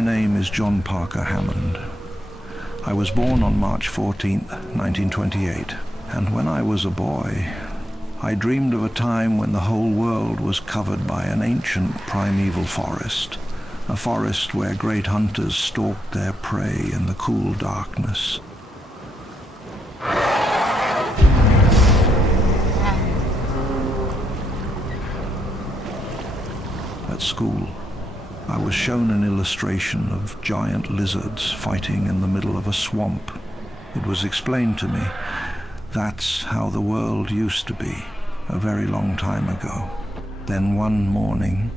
My name is John Parker Hammond. I was born on March 14, 1928, and when I was a boy, I dreamed of a time when the whole world was covered by an ancient primeval forest, a forest where great hunters stalked their prey in the cool darkness. At school, I was shown an illustration of giant lizards fighting in the middle of a swamp. It was explained to me, that's how the world used to be, a very long time ago. Then one morning,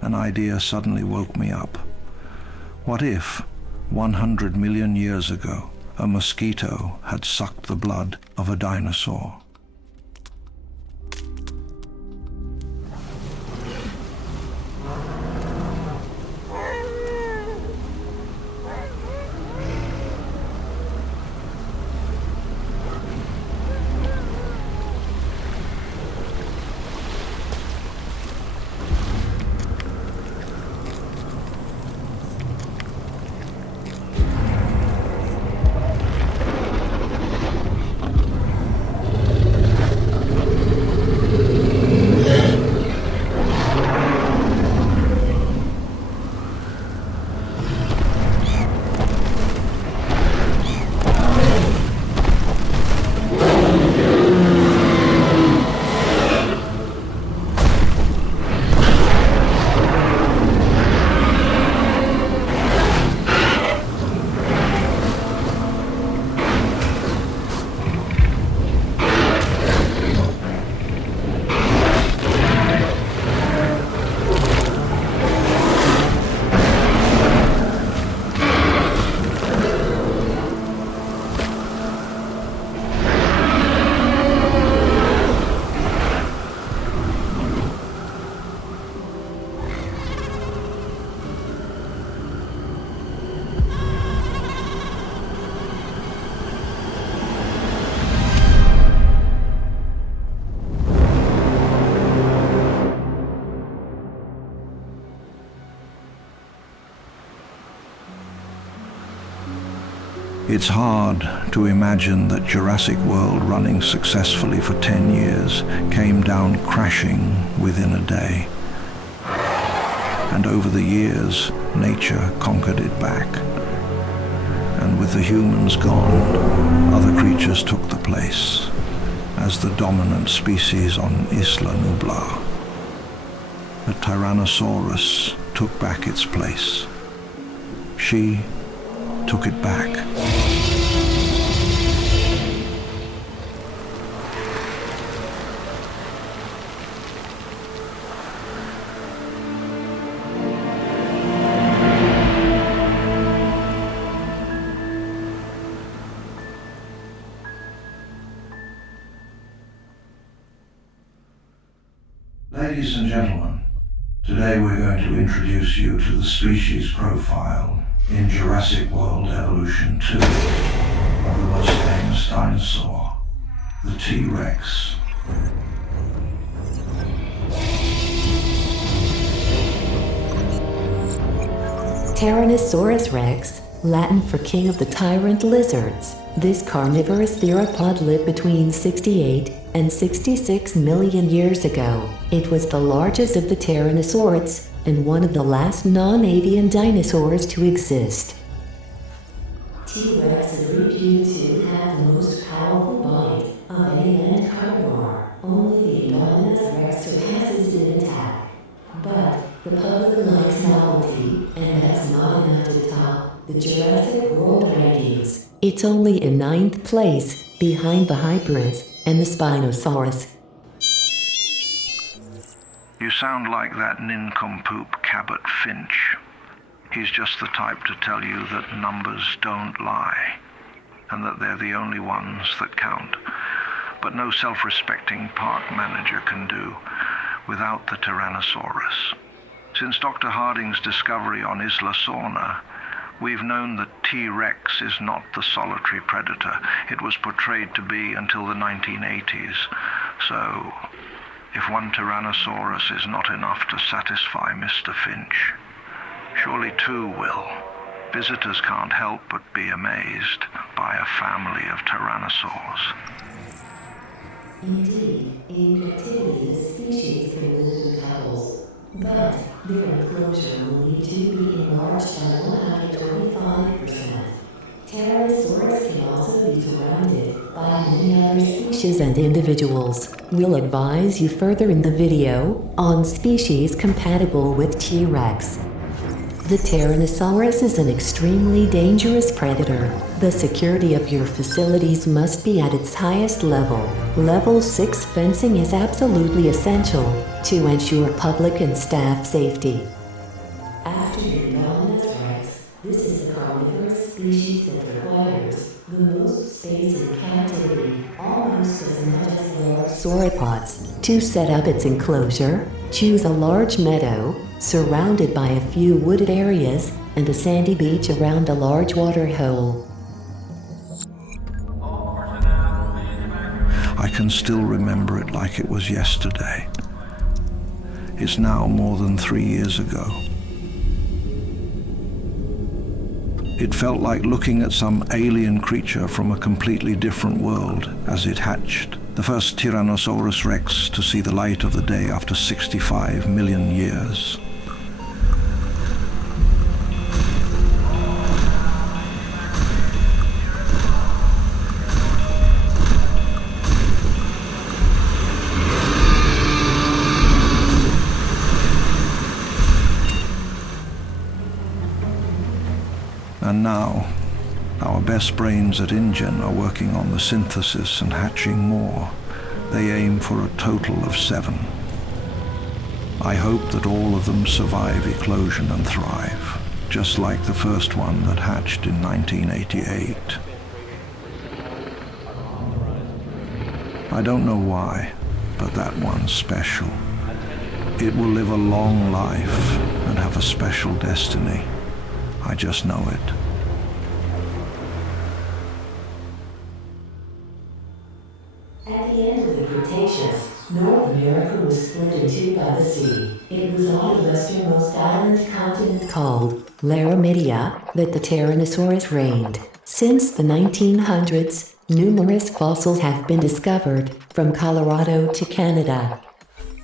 an idea suddenly woke me up. What if, 100 million years ago, a mosquito had sucked the blood of a dinosaur? It's hard to imagine that Jurassic World, running successfully for 10 years, came down crashing within a day. And over the years, nature conquered it back. And with the humans gone, other creatures took the place as the dominant species on Isla Nublar. The Tyrannosaurus took back its place. She took it back. Ladies and gentlemen, today we're going to introduce you to the species profile in Jurassic World Evolution 2 of the most famous dinosaur, the T.rex. Tyrannosaurus rex, Latin for king of the tyrant lizards. This carnivorous theropod lived between 68 and 66 million years ago. It was the largest of the Tyrannosaurids and one of the last non-avian dinosaurs to exist. T-rex is reputed to have the most powerful body of any land carnivore. Only the enormous rex surpasses it in attack. But the public likes novelty, and that's not enough to top the Jurassic World rankings. It's only in 9th place, behind the hybrids and the Spinosaurus. You sound like that nincompoop Cabot Finch. He's just the type to tell you that numbers don't lie, and that they're the only ones that count. But no self-respecting park manager can do without the Tyrannosaurus. Since Dr. Harding's discovery on Isla Sorna, we've known that T.rex is not the solitary predator it was portrayed to be until the 1980s. So, if one Tyrannosaurus is not enough to satisfy Mr. Finch, Surely two will. Visitors can't help but be amazed by a family of tyrannosaurs. Indeed, in captivity, the species can live in couples, but their enclosure will need to be enlarged by 125%. Tyrannosaurus can also be surrounded by many other species and individuals. We'll advise you further in the video on species compatible with T.rex. The Tyrannosaurus is an extremely dangerous predator. The security of your facilities must be at its highest level. Level 6 fencing is absolutely essential to ensure public and staff safety. After the Dinosaurs Rex, this is the carnivorous species that requires the most space in captivity, almost as much as large sauropods. To set up its enclosure, choose a large meadow, surrounded by a few wooded areas, and a sandy beach around a large water hole. I can still remember it like it was yesterday. It's now more than 3 years ago. It felt like looking at some alien creature from a completely different world as it hatched, the first Tyrannosaurus rex to see the light of the day after 65 million years. And now, our best brains at InGen are working on the synthesis and hatching more. They aim for a total of 7. I hope that all of them survive eclosion and thrive, just like the first one that hatched in 1988. I don't know why, but that one's special. It will live a long life and have a special destiny. I just know it. At the end of the Cretaceous, North America was split in two by the sea. It was on the westernmost island continent called Laramidia that the Tyrannosaurus reigned. Since the 1900s, numerous fossils have been discovered, from Colorado to Canada.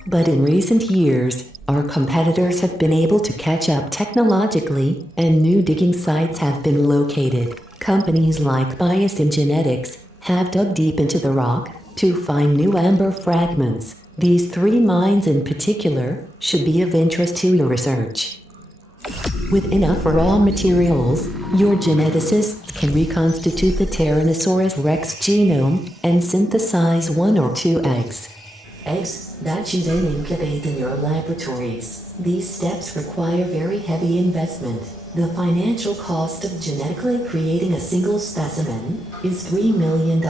But in recent years, our competitors have been able to catch up technologically, and new digging sites have been located. Companies like Biosim Genetics have dug deep into the rock to find new amber fragments. These 3 mines in particular should be of interest to your research. With enough raw materials, your geneticists can reconstitute the Tyrannosaurus rex genome and synthesize 1 or 2 eggs. Eggs that you then incubate in your laboratories. These steps require very heavy investment. The financial cost of genetically creating a single specimen is $3 million.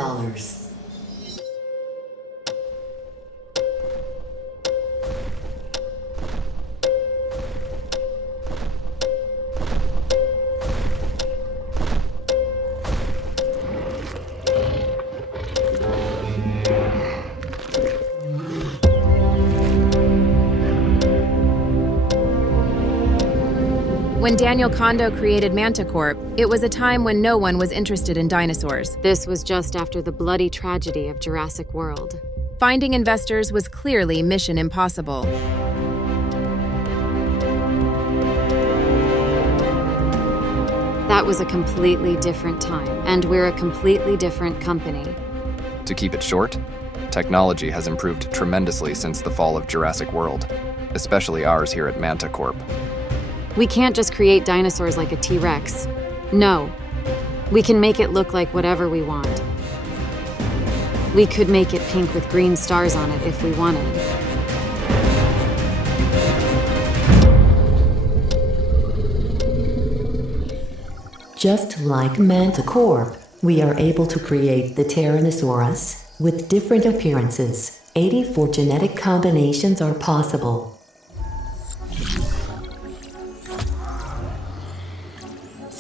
When Daniel Kondo created Mantah Corp, it was a time when no one was interested in dinosaurs. This was just after the bloody tragedy of Jurassic World. Finding investors was clearly mission impossible. That was a completely different time, and we're a completely different company. To keep it short, technology has improved tremendously since the fall of Jurassic World, especially ours here at Mantah Corp. We can't just create dinosaurs like a T.rex. No. We can make it look like whatever we want. We could make it pink with green stars on it if we wanted. Just like Mantah Corp, we are able to create the Tyrannosaurus with different appearances. 84 genetic combinations are possible.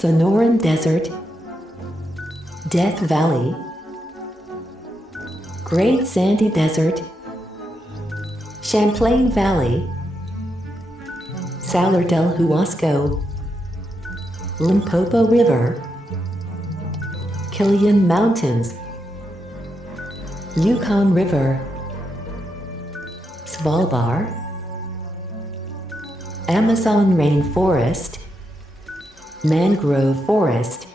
Sonoran Desert, Death Valley, Great Sandy Desert, Champlain Valley, Salar del Huasco, Limpopo River, Kilian Mountains, Yukon River, Svalbard, Amazon rainforest, mangrove forest,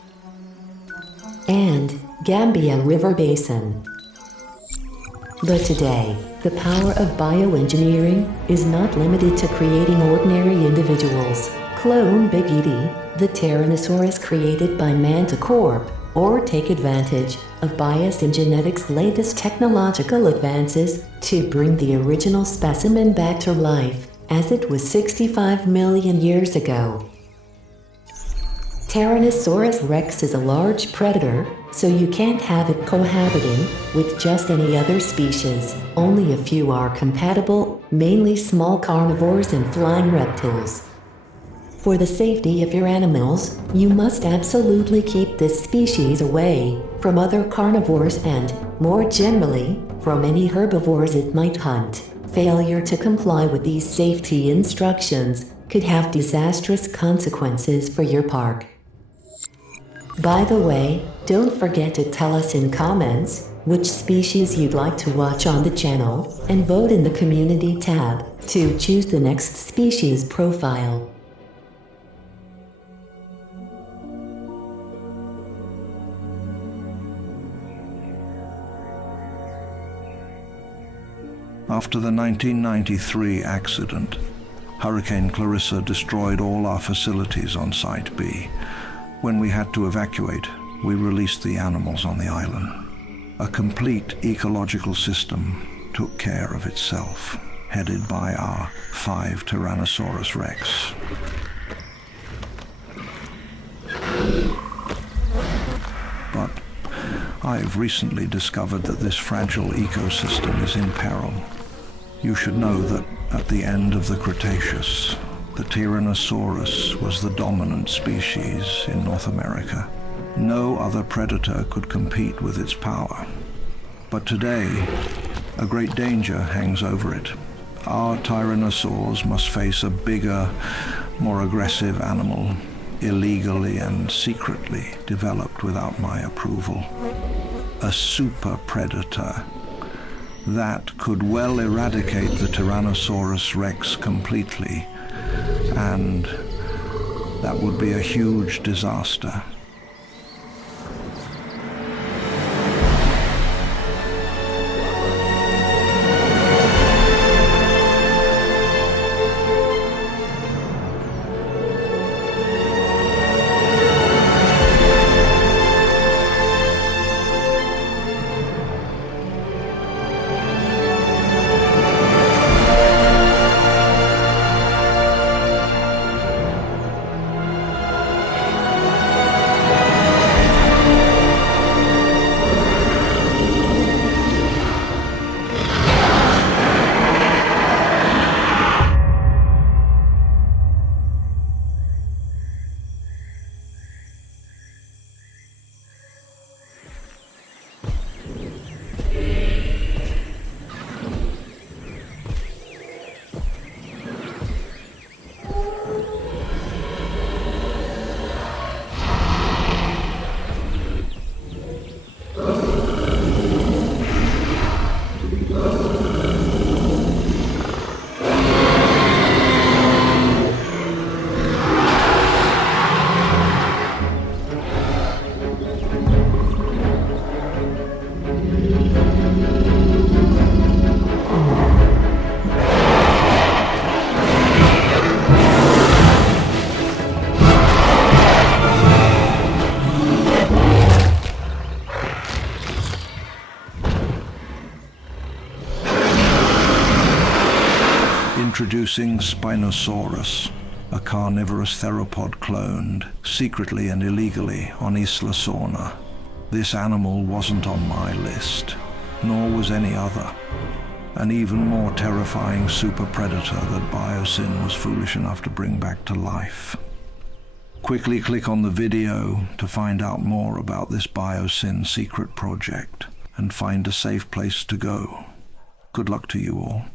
and Gambia River Basin. But today, the power of bioengineering is not limited to creating ordinary individuals. Clone Big E.T., the Tyrannosaurus created by Mantah Corp, or take advantage of bias in genetics' latest technological advances to bring the original specimen back to life, as it was 65 million years ago. Tyrannosaurus rex is a large predator, so you can't have it cohabiting with just any other species. Only a few are compatible, mainly small carnivores and flying reptiles. For the safety of your animals, you must absolutely keep this species away from other carnivores and, more generally, from any herbivores it might hunt. Failure to comply with these safety instructions could have disastrous consequences for your park. By the way, don't forget to tell us in comments which species you'd like to watch on the channel, and vote in the community tab to choose the next species profile. After the 1993 accident, Hurricane Clarissa destroyed all our facilities on Site B. When we had to evacuate, we released the animals on the island. A complete ecological system took care of itself, headed by our 5 Tyrannosaurus rex. But I've recently discovered that this fragile ecosystem is in peril. You should know that at the end of the Cretaceous, the Tyrannosaurus was the dominant species in North America. No other predator could compete with its power. But today, a great danger hangs over it. Our Tyrannosaurs must face a bigger, more aggressive animal, illegally and secretly developed without my approval. A super predator that could well eradicate the Tyrannosaurus rex completely, and that would be a huge disaster. Introducing Spinosaurus, a carnivorous theropod cloned, secretly and illegally, on Isla Sorna. This animal wasn't on my list, nor was any other. An even more terrifying super predator that Biosyn was foolish enough to bring back to life. Quickly click on the video to find out more about this Biosyn secret project and find a safe place to go. Good luck to you all.